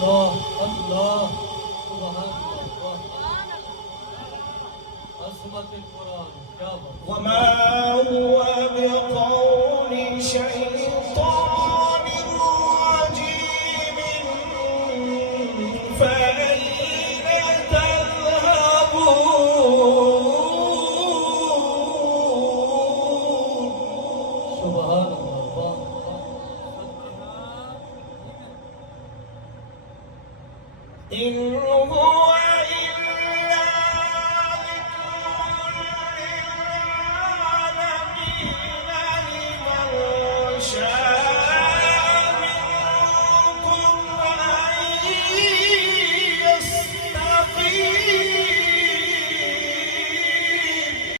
الله الله سبحان الله عظمة القرآن يا الله وما هو بقول شيطان رجيم فأين تذهبون سبحان الله إن هو